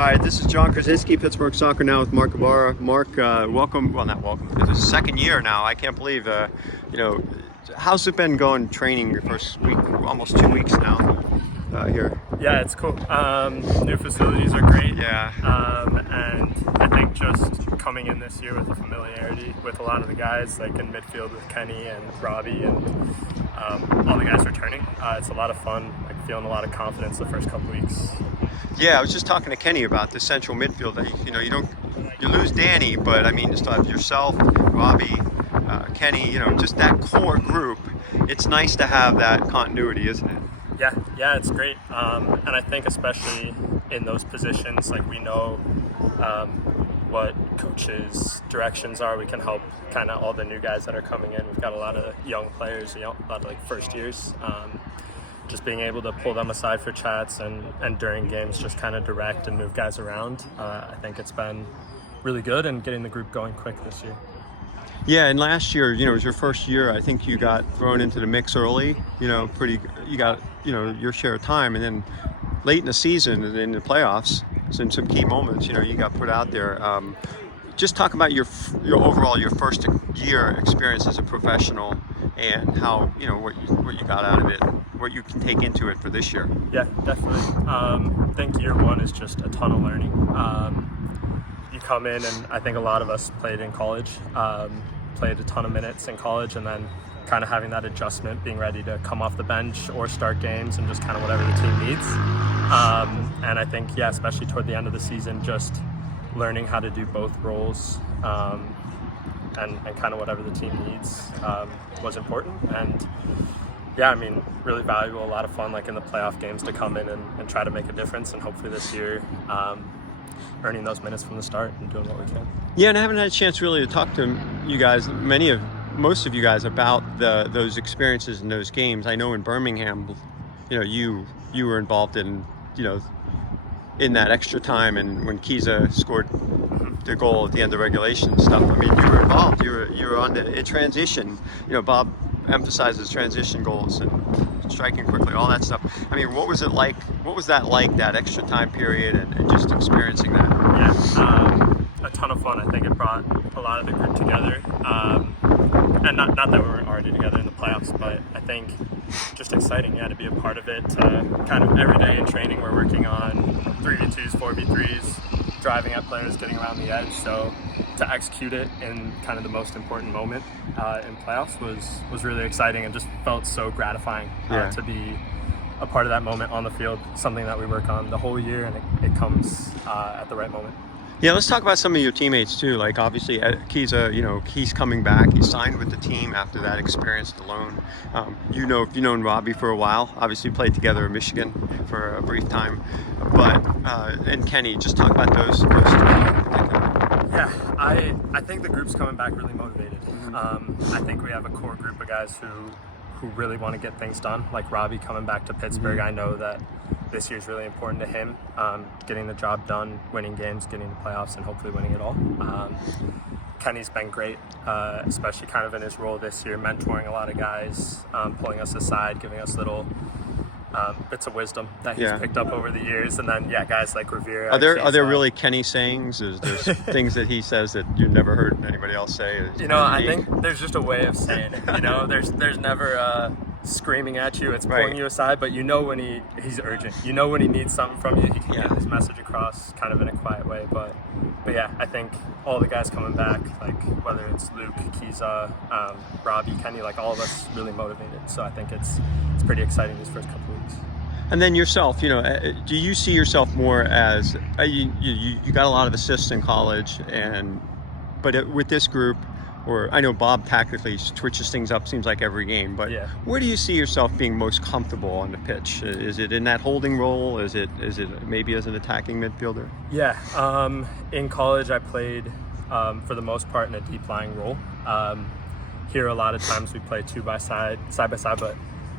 All right, this is John Krysinsky, Pittsburgh Soccer Now with Marc Ybarra. Marc, welcome. Well, not welcome. It's the second year now. I can't believe, how's it been going training your first week, almost 2 weeks now here? Yeah, it's cool. New facilities are great. Yeah. And I think just coming in this year with a familiarity with a lot of the guys, like in midfield with Kenny and Robbie and all the guys returning, it's a lot of fun. Like feeling a lot of confidence the first couple weeks. Yeah, I was just talking to Kenny about the central midfield. That you lose Danny, but I mean, just have yourself, Robbie, Kenny. Just that core group. It's nice to have that continuity, isn't it? Yeah, it's great. And I think especially in those positions, like we know what coaches' directions are. We can help kind of all the new guys that are coming in. We've got a lot of young players, a lot of like first years. Just being able to pull them aside for chats and during games just kind of direct and move guys around. I think it's been really good and getting the group going quick this year. Yeah, and last year, it was your first year. I think you got thrown into the mix early. You got your share of time, and then late in the season and in the playoffs, in some key moments, you got put out there. Just talk about your overall your first year experience as a professional and how what you got out of it, what you can take into it for this year. Yeah, definitely. I think year one is just a ton of learning. You come in, and I think a lot of us played in college, played a ton of minutes in college, and then kind of having that adjustment, being ready to come off the bench or start games and just kind of whatever the team needs. And I think, especially toward the end of the season, just learning how to do both roles and kind of whatever the team needs was important. And really valuable, a lot of fun, like in the playoff games, to come in and try to make a difference. And hopefully this year, earning those minutes from the start and doing what we can. Yeah, and I haven't had a chance really to talk to you guys, most of you guys, about those experiences in those games. I know in Birmingham, you were involved in that extra time, and when Kiza scored the goal at the end of regulation and stuff. I mean, you were involved. You were on the transition. Bob emphasizes transition goals and striking quickly, all that stuff. I mean, what was it like? What was that like, that extra time period, and just experiencing that? Yeah, a ton of fun. I think it brought a lot of the group together. And not that we weren't already together in the playoffs, but I think just exciting, to be a part of it. Kind of every day in training, we're working on 3v2s, 4v3s, driving at players, getting around the edge. So to execute it in kind of the most important moment in playoffs was really exciting, and just felt so gratifying to be a part of that moment on the field, something that we work on the whole year, and it comes at the right moment. Yeah, let's talk about some of your teammates too. Like obviously, Kiza, he's coming back. He signed with the team after that experience alone. You've known Robbie for a while. Obviously, played together in Michigan for a brief time. But and Kenny, just talk about those two. Yeah, I think the group's coming back really motivated. I think we have a core group of guys who really want to get things done. Like Robbie coming back to Pittsburgh, I know that this year's really important to him, getting the job done, winning games, getting the playoffs, and hopefully winning it all. Kenny's been great, especially kind of in his role this year, mentoring a lot of guys, pulling us aside, giving us little bits of wisdom that he's picked up over the years. And then, guys like Revere. Are there really Kenny sayings? There's things that he says that you've never heard anybody else say? I think there's just a way of saying it. There's never screaming at you, it's pulling you aside, but when he's urgent, when he needs something from you, he can get his message across kind of in a quiet way. But I think all the guys coming back, like whether it's Luke, Kiza, Robbie, Kenny, like all of us really motivated. So I think it's pretty exciting these first couple weeks. And then yourself, do you see yourself more as you got a lot of assists in college, but with this group? Or I know Bob tactically switches things up, seems like every game, but where do you see yourself being most comfortable on the pitch? Is it in that holding role? Is it maybe as an attacking midfielder? Yeah, in college I played for the most part in a deep lying role. Here a lot of times we play side by side, but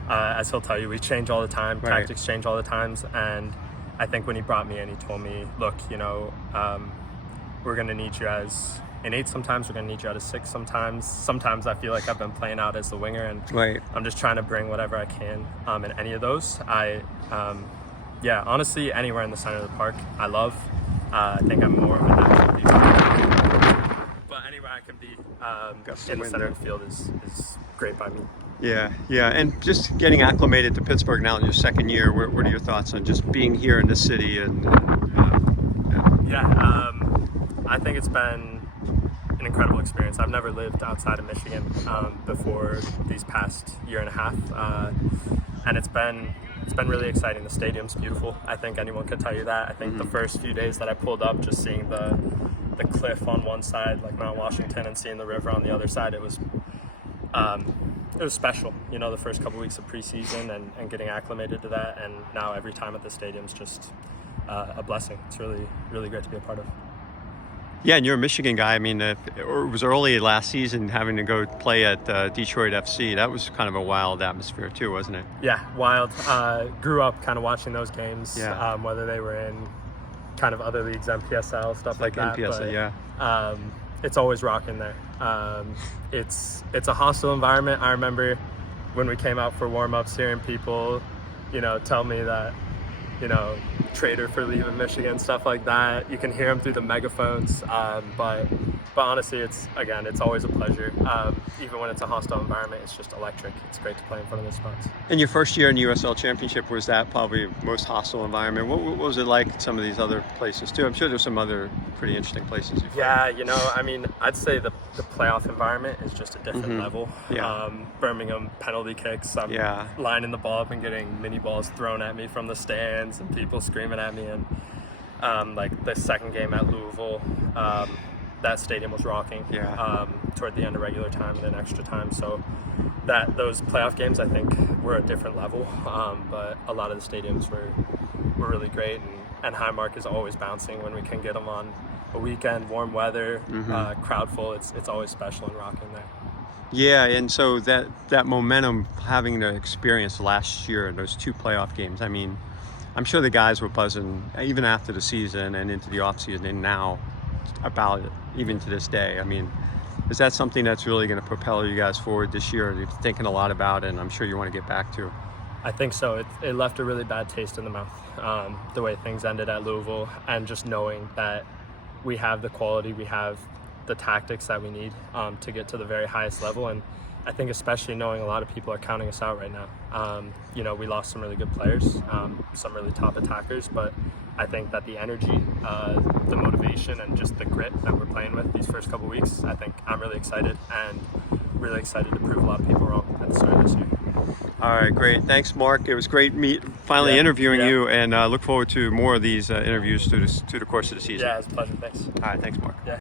as he'll tell you, we change all the time, tactics change all the times, and I think when he brought me in, he told me, look, we're going to need you as an 8 sometimes, we're going to need you out of 6 sometimes. Sometimes I feel like I've been playing out as the winger, and I'm just trying to bring whatever I can in any of those. Yeah, honestly, anywhere in the center of the park, I love. I think I'm more of a natural defense. But anywhere I can be in the center of the field is great by me. Yeah, yeah. And just getting acclimated to Pittsburgh now in your second year, what are your thoughts on just being here in the city? And I think it's been an incredible experience. I've never lived outside of Michigan before these past year and a half, and it's been really exciting. The stadium's beautiful. I think anyone could tell you that. I think the first few days that I pulled up, just seeing the cliff on one side, like Mount Washington, and seeing the river on the other side, it was special. You know, the first couple weeks of preseason and getting acclimated to that, and now every time at the stadium's just a blessing. It's really, really great to be a part of. Yeah, and you're a Michigan guy. I mean, it was early last season having to go play at Detroit FC. That was kind of a wild atmosphere too, wasn't it? Yeah, wild. Grew up kind of watching those games, Yeah. whether they were in kind of other leagues, MPSL, stuff like that. MPSL, but, yeah. It's always rocking there. It's a hostile environment. I remember when we came out for warm-ups, hearing people, tell me that, traitor for leaving Michigan, stuff like that. You can hear them through the megaphones, but honestly, it's always a pleasure. Even when it's a hostile environment, it's just electric. It's great to play in front of those spots. And your first year in the USL Championship, was that probably the most hostile environment? What was it like at some of these other places too? I'm sure there's some other pretty interesting places. Yeah, I'd say the playoff environment is just a different level. Yeah. Birmingham penalty kicks. I'm lining the ball up and getting mini balls thrown at me from the stands and people screaming at me. And like the second game at Louisville, that stadium was rocking. Toward the end of regular time and then extra time. So those playoff games, I think, were a different level. But a lot of the stadiums were really great, and Highmark is always bouncing when we can get them on a weekend, warm weather, crowd full. It's always special and rocking there. Yeah, and so that momentum, having the experience last year in those two playoff games, I mean, I'm sure the guys were buzzing even after the season and into the offseason and now about it, even to this day. I mean, is that something that's really going to propel you guys forward this year? You're thinking a lot about it, and I'm sure you want to get back to. I think so. It left a really bad taste in the mouth, the way things ended at Louisville, and just knowing that we have the quality, we have the tactics that we need to get to the very highest level. And I think especially knowing a lot of people are counting us out right now. We lost some really good players, some really top attackers, but I think that the energy, the motivation, and just the grit that we're playing with these first couple weeks, I think I'm really excited to prove a lot of people wrong at the start of this year. All right, great. Thanks, Mark. It was great finally interviewing you, and look forward to more of these interviews through the course of the season. Yeah, it's a pleasure. Thanks. All right, thanks, Mark. Yeah.